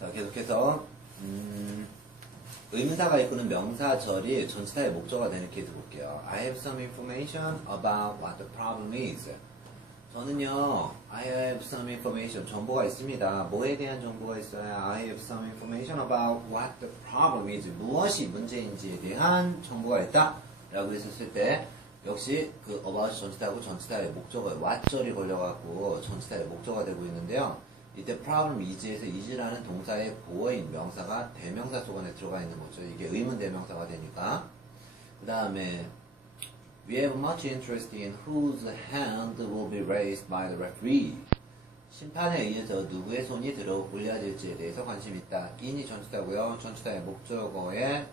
자, 계속해서 의문사가 이끄는 명사절이 전치사의 목적어가 되는 케이스 볼게요. I have some information about what the problem is. 저는요, I have some information, 정보가 있습니다. 뭐에 대한 정보가 있어요? I have some information about what the problem is. 무엇이 문제인지에 대한 정보가 있다. 라고 했었을 때, 역시 그 about 전치사하고 전치사의 목적어에 what절이 걸려갖고 전치사의 목적어가 되고 있는데요. 이때 problem is에서 is라는 동사의 보어인 명사가 대명사 속 안에 들어가 있는 거죠. 이게 의문 대명사가 되니까. 그 다음에 We have much interest in whose hand will be raised by the referee. 심판에 의해서 누구의 손이 들어 올려질지에 대해서 관심 있다. in이 전치사고요. 전치사의 목적어에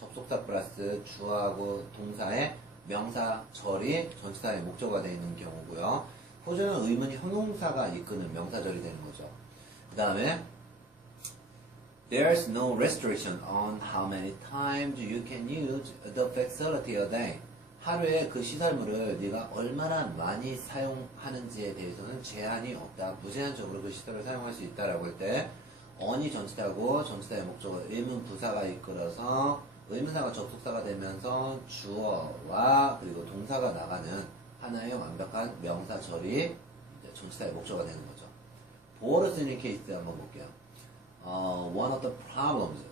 접속사 플러스 주어하고 동사의 명사절이 전치사의 목적어가 되어 있는 경우고요. 호주는 의문이 형용사가 이끄는 명사절이 되는 거죠. 그 다음에 There's no restriction on how many times you can use the facility a day. 하루에 그 시설물을 네가 얼마나 많이 사용하는지에 대해서는 제한이 없다. 무제한적으로 그 시설을 사용할 수 있다라고 할 때 on이 전치사고 전치사의 목적어 의문 부사가 이끌어서 의문사가 접속사가 되면서 주어와 그리고 동사가 나가는 하나의 완벽한 명사절이 전치사의 목적어가 되는 거죠. 보어로 쓰는 케이스 한번 볼게요. One of the problems.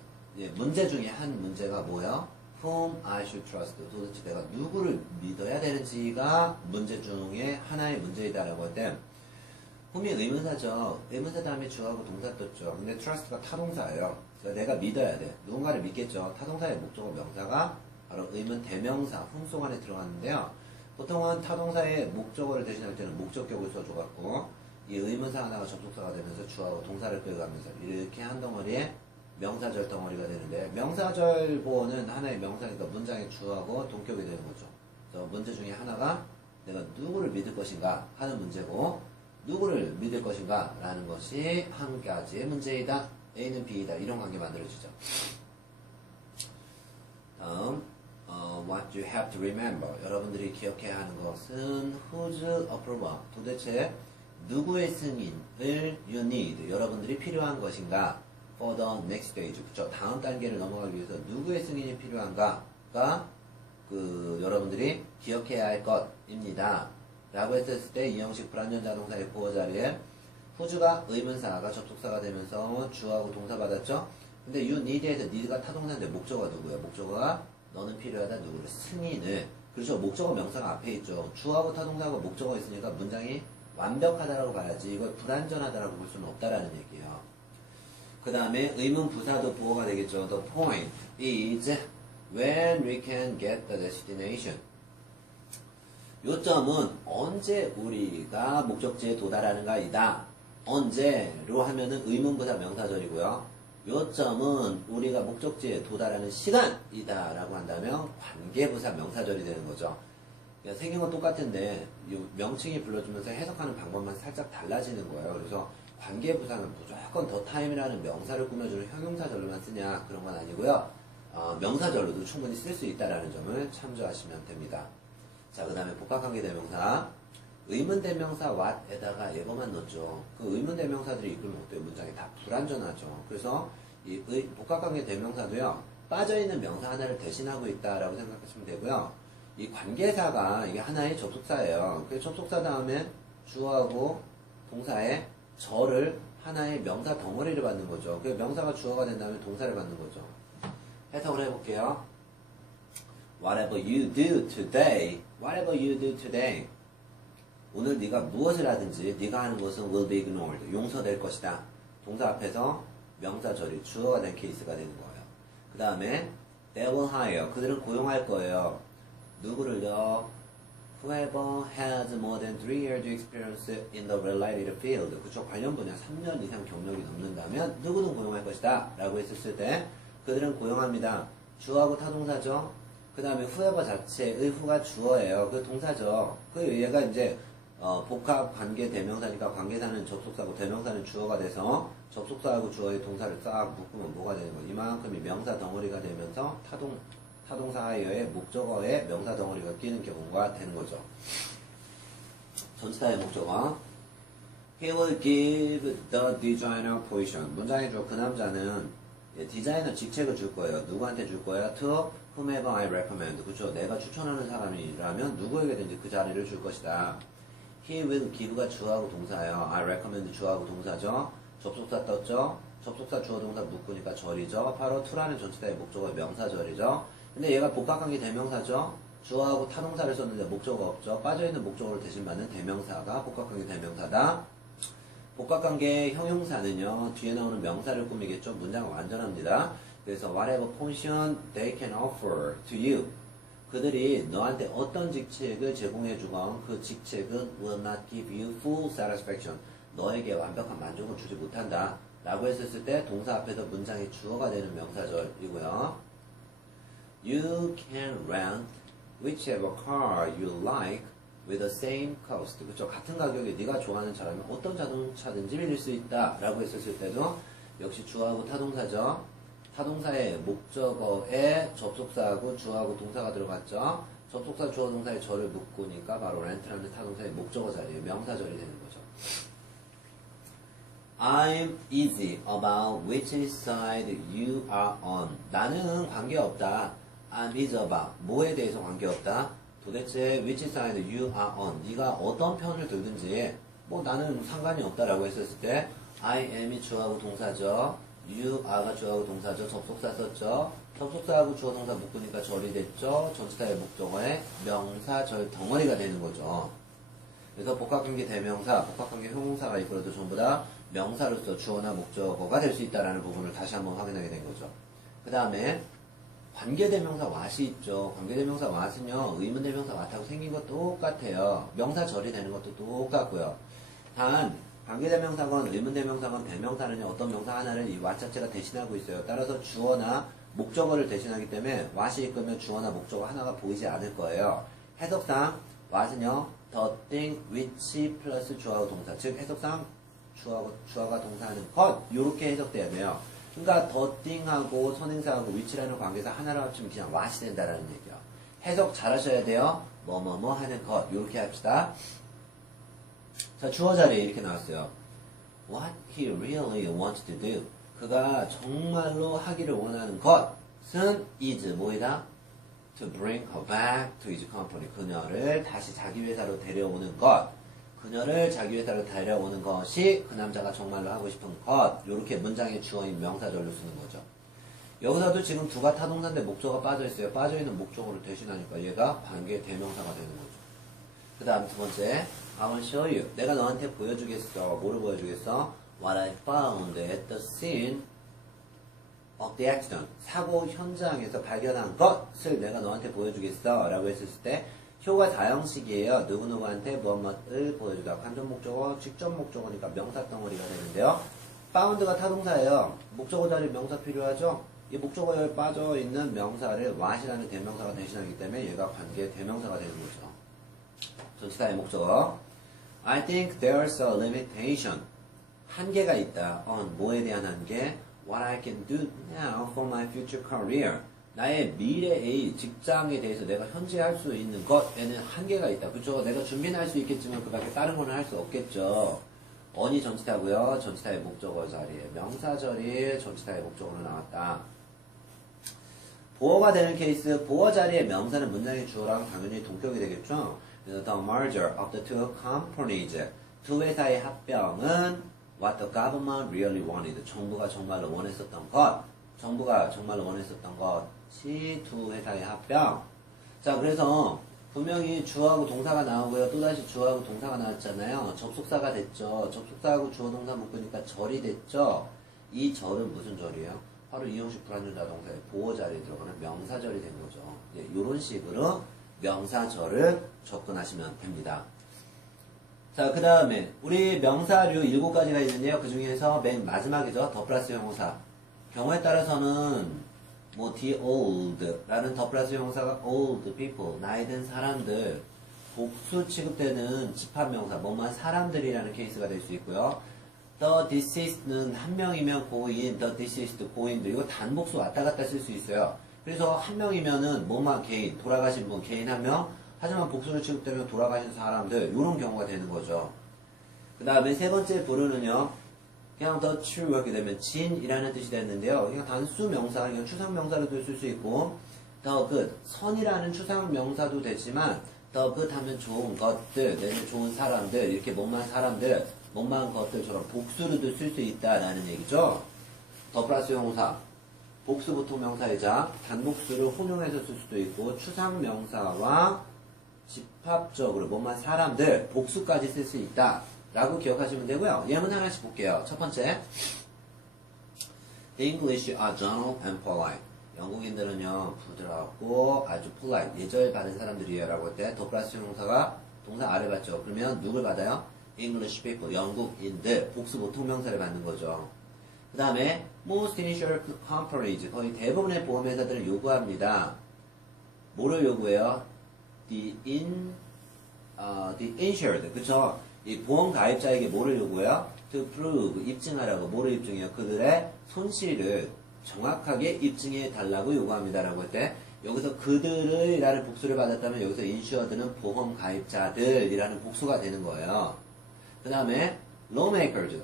문제 중에 한 문제가 뭐야? Whom I should trust. 도대체 내가 누구를 믿어야 되는지가 문제 중에 하나의 문제이다라고 할 때, whom이 의문사죠. 의문사 다음에 주어하고 동사 떴죠. 근데 trust가 타동사예요. 그래서 내가 믿어야 돼. 누군가를 믿겠죠. 타동사의 목적어 명사가 바로 의문 대명사, whom 속 안에 들어갔는데요. 보통은 타동사의 목적어를 대신할 때는 목적격을 써줘갖고, 이 의문사 하나가 접속사가 되면서 주어하고 동사를 끌어가면서 이렇게 한 덩어리에 명사절 덩어리가 되는데, 명사절 보어는 하나의 명사니까 문장의 주어하고 동격이 되는 거죠. 그래서 문제 중에 하나가 내가 누구를 믿을 것인가 하는 문제고, 누구를 믿을 것인가 라는 것이 한 가지의 문제이다. A는 B이다. 이런 관계 만들어지죠. 다음, what you have to remember. 여러분들이 기억해야 하는 것은 whose approval. 도대체 누구의 승인을 you need. 여러분들이 필요한 것인가. For the next stage. 그쵸? 다음 단계를 넘어가기 위해서 누구의 승인이 필요한가가 여러분들이 기억해야 할 것입니다. 라고 했을 때 이 형식 불완전자동사의 보어 자리에 whose가 의문사가 접속사가 되면서 주어하고 동사 받았죠? 근데 you need에서 need가 타동사인데 목적어가 누구예요? 목적어가 너는 필요하다 누구를 승인을. 그렇죠? 목적어 명사가 앞에 있죠. 주어하고 타동사하고 목적어 있으니까 문장이 완벽하다라고 봐야지 이걸 불완전하다라고 볼 수는 없다라는 얘기예요. 그 다음에 의문 부사도 보어가 되겠죠. The point is when we can get the destination. 요점은 언제 우리가 목적지에 도달하는가이다. 언제로 하면은 의문부사 명사절이고요. 요점은 우리가 목적지에 도달하는 시간이다 라고 한다면 관계부사 명사절이 되는 거죠. 그러니까 생긴 건 똑같은데 명칭이 불러주면서 해석하는 방법만 살짝 달라지는 거예요. 그래서 관계부사는 무조건 더 타임이라는 명사를 꾸며주는 형용사절로만 쓰냐 그런 건 아니고요. 명사절로도 충분히 쓸 수 있다는 점을 참조하시면 됩니다. 자, 그 다음에 복합관계대명사 의문대명사 what에다가 예거만 넣었죠. 그 의문대명사들이 이끌면 어때요? 문장이 다 불완전하죠. 그래서 이 복합관계대명사도요. 빠져있는 명사 하나를 대신하고 있다라고 생각하시면 되고요. 이 관계사가 이게 하나의 접속사예요. 그 접속사 다음에 주어하고 동사의 절을 하나의 명사 덩어리를 받는 거죠. 그 명사가 주어가 된다면 동사를 받는 거죠. 해석을 해볼게요. Whatever you do today, whatever you do today. 오늘 네가 무엇을 하든지 네가 하는 것은 will be ignored. 용서될 것이다. 동사 앞에서 명사절이 주어가 된 케이스가 되는 거예요. 그 다음에 they will hire. 그들은 고용할 거예요. 누구를요? Whoever has more than 3 years experience in the related field. 그쵸? 관련 분야 3년 이상 경력이 넘는다면 누구는 고용할 것이다. 라고 했을 때 그들은 고용합니다. 주어하고 타동사죠. 그 다음에 whoever 자체의 who가 주어예요. 그 동사죠. 그 얘가 이제 복합 관계 대명사니까 관계사는 접속사고 대명사는 주어가 돼서 접속사하고 주어의 동사를 싹 묶으면 뭐가 되는 거예요? 이만큼이 명사 덩어리가 되면서 타동사의 목적어에 명사 덩어리가 끼는 경우가 되는 거죠. 전치사의 목적어. He will give the designer position. 문장에 그 남자는 디자이너 직책을 줄 거예요. 누구한테 줄 거야? To whomever I recommend. 그쵸? 내가 추천하는 사람이라면 누구에게든지 그 자리를 줄 것이다. He will give가 주어하고 동사예요. I recommend 주어하고 동사죠. 접속사 떴죠? 접속사 주어 동사 묶으니까 절이죠. 바로 to라는 전치사의 목적어 명사절이죠. 근데 얘가 복합관계 대명사죠. 주어하고 타동사를 썼는데 목적어가 없죠. 빠져있는 목적어를 대신 받는 대명사가 복합관계 대명사다. 복합관계 형용사는요. 뒤에 나오는 명사를 꾸미겠죠. 문장은 완전합니다. 그래서 whatever position they can offer to you. 그들이 너한테 어떤 직책을 제공해 주건 그 직책은 will not give you full satisfaction. 너에게 완벽한 만족을 주지 못한다. 라고 했었을 때 동사 앞에서 문장이 주어가 되는 명사절이고요. You can rent whichever car you like with the same cost. 그쵸? 같은 가격에 네가 좋아하는 차라면 어떤 자동차든지 빌릴 수 있다. 라고 했었을 때도 역시 주어하고 타동사죠. 타동사의 목적어에 접속사하고 주어하고 동사가 들어갔죠. 접속사 주어 동사의 절을 묶으니까 바로 렌트라는 타동사의 목적어 자리에 명사절이 되는 거죠. I'm easy about which side you are on. 나는 관계없다. I'm easy about. 뭐에 대해서 관계없다. 도대체 which side you are on. 네가 어떤 편을 들든지 뭐 나는 상관이 없다라고 했었을 때 I am이 주어하고 동사죠. You are가 주어하고 동사죠. 접속사 썼죠. 접속사하고 주어 동사 묶으니까 절이 됐죠. 전치사의 목적어에 명사절 덩어리가 되는 거죠. 그래서 복합관계 대명사, 복합관계 형용사가 있더라도 전부 다 명사로서 주어나 목적어가 될 수 있다는 부분을 다시 한번 확인하게 된 거죠. 그 다음에 관계대명사 what이 있죠. 관계대명사 what은요. 의문대명사 what하고 생긴 것도 똑같아요. 명사절이 되는 것도 똑같고요. 단 관계대명사건 의문대명사건 대명사는요. 어떤 명사 하나를 이 what 자체가 대신하고 있어요. 따라서 주어나 목적어를 대신하기 때문에 what이 있으면 주어나 목적어 하나가 보이지 않을 거예요. 해석상 what은요. the thing which 플러스 주어하고 동사. 즉 해석상 주어가 동사하는 것 이렇게 해석돼야 돼요. 그러니까 the thing하고 선행사하고 which라는 관계사 하나를 합치면 그냥 what이 된다라는 얘기요. 해석 잘 하셔야 돼요. 뭐뭐뭐 하는 것 이렇게 합시다. 자, 주어 자리에 이렇게 나왔어요. What he really wants to do. 그가 정말로 하기를 원하는 것은 is 뭐이다? To bring her back to his company. 그녀를 다시 자기 회사로 데려오는 것. 그녀를 자기 회사로 데려오는 것이 그 남자가 정말로 하고 싶은 것. 이렇게 문장의 주어인 명사절로 쓰는 거죠. 여기서도 지금 두가 타동사인데 목적어가 빠져있어요. 빠져있는 목적어를 대신하니까 얘가 관계 대명사가 되는 거죠. 그 다음 두 번째, I will show you. 내가 너한테 보여주겠어. 뭐를 보여주겠어? What I found at the scene of the accident. 사고 현장에서 발견한 것을 내가 너한테 보여주겠어. 라고 했을 때 효가 다형식이에요. 누구누구한테 무엇을 보여주다. 간접 목적어, 직접 목적어니까 명사 덩어리가 되는데요. found가 타동사예요. 목적어 자리 명사 필요하죠? 이 목적어에 빠져있는 명사를 what이라는 대명사가 대신하기 때문에 얘가 관계 대명사가 되는 거죠. 전치사의 목적어. I think there's a limitation. 한계가 있다. 뭐에 대한 한계? What I can do now for my future career. 나의 미래의 직장에 대해서 내가 현재 할 수 있는 것에는 한계가 있다. 그쵸? 내가 준비는 할 수 있겠지만 그 밖에 다른 거는 할 수 없겠죠. on이 전치사고요. 전치사의 목적어 자리에 명사절이 전치사의 목적어로 나왔다. 보어가 되는 케이스, 보어 자리에 명사는 문장의 주어랑 당연히 동격이 되겠죠. 그래서 the merger of the two companies. 두 회사의 합병은 what the government really wanted. 정부가 정말로 원했었던 것. 정부가 정말로 원했었던 것이 두 회사의 합병. 자, 그래서 분명히 주어하고 동사가 나오고요. 또다시 주어하고 동사가 나왔잖아요. 접속사가 됐죠. 접속사하고 주어 동사 묶으니까 절이 됐죠. 이 절은 무슨 절이에요? 바로 이형식 불완전자 동사의 보어 자리에 들어가는 명사절이 된 거죠. 이런 식으로 명사절을 접근하시면 됩니다. 자, 그 다음에 우리 명사류 7가지가 있는데요. 그 중에서 맨 마지막이죠. 더 플러스 형용사. 경우에 따라서는 뭐 the old라는 더 플러스 형용사가 old people, 나이 든 사람들, 복수 취급되는 집합명사, 뭐만 사람들이라는 케이스가 될 수 있고요. the deceased는 한 명이면 고인, the deceased 고인들, 이거 단복수 왔다 갔다 쓸 수 있어요. 그래서 한 명이면은 뭐만 개인, 돌아가신 분 개인 한 명, 하지만 복수를 취급되면 돌아가신 사람들, 이런 경우가 되는 거죠. 그 다음에 세 번째 부르는요. 그냥 the true 하게 되면 진이라는 뜻이 됐는데요. 그냥 단수 명사, 그냥 추상 명사로도 쓸 수 있고 the good, 선이라는 추상 명사도 되지만 the good 하면 좋은 것들, 내는 좋은 사람들, 이렇게 못마한 사람들, 못마한 것들처럼 복수로도 쓸 수 있다라는 얘기죠. 더 플러스 형용사, 복수 보통 명사이자 단복수를 혼용해서 쓸 수도 있고 추상 명사와 집합적으로 못마한 사람들, 복수까지 쓸 수 있다. 라고 기억하시면 되고요. 예문 하나씩 볼게요. 첫 번째, The English are gentle and polite. 영국인들은요 부드럽고 아주 polite, 예절 바른 사람들이에요 라고 할 때 더 플러스 형용사가 동사 아래 받죠. 그러면 누굴 받아요? English people, 영국인들, 복수 보통 명사를 받는 거죠. 그 다음에 most insurance companies, 거의 대부분의 보험회사들은 요구합니다. 뭐를 요구해요? The insured, 그쵸? 이 보험 가입자에게 뭐를 요구해요? To prove, 입증하라고. 뭐를 입증해요? 그들의 손실을 정확하게 입증해 달라고 요구합니다라고 할 때 여기서 그들이라는 복수를 받았다면 여기서 insured는 보험 가입자들이라는 복수가 되는 거예요. 그 다음에 lawmakers,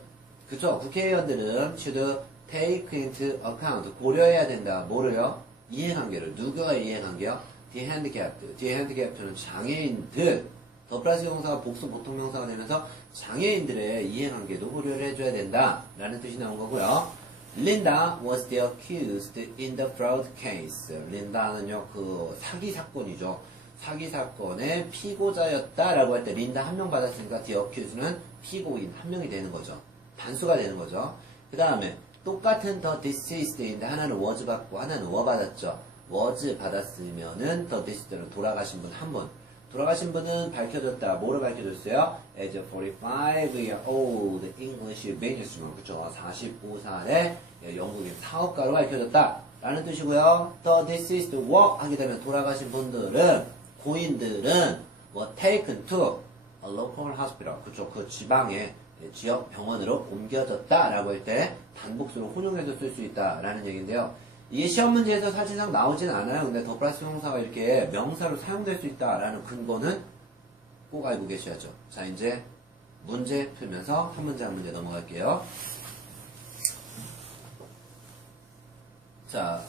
그쵸? 국회의원들은 should take into account, 고려해야 된다. 뭐를요? 이해관계를. 누가 이해관계요? The handicapped. The handicapped는 장애인들. 더 플러스 형용사가 복수 보통 명사가 되면서 장애인들의 이해관계도 고려를 해줘야 된다 라는 뜻이 나온 거고요. Linda was the accused in the fraud case. 린다는요 그 사기 사건이죠. 사기 사건의 피고자였다 라고 할 때 린다 한 명 받았으니까 the accused는 피고인 한 명이 되는 거죠. 단수가 되는 거죠. 그 다음에 똑같은 the deceased인데 하나는 was 받고 하나는 were 받았죠. was 받았으면은 the deceased는 돌아가신 분 한 분. 돌아가신 분은 밝혀졌다. 뭐를 밝혀졌어요? As a 45-year-old English businessman. 그쵸? 45살의 영국인 사업가로 밝혀졌다. 라는 뜻이고요. The deceased were 하게 되면 돌아가신 분들은, 고인들은 were taken to a local hospital. 그쵸? 그 지방의 지역 병원으로 옮겨졌다. 라고 할 때 단복수로 혼용해서 쓸 수 있다. 라는 얘기인데요. 이게 시험 문제에서 사실상 나오진 않아요. 근데 더 플러스 형용사가 이렇게 명사로 사용될 수 있다라는 근거는 꼭 알고 계셔야죠. 자, 이제 문제 풀면서 한 문제 한 문제 넘어갈게요. 자,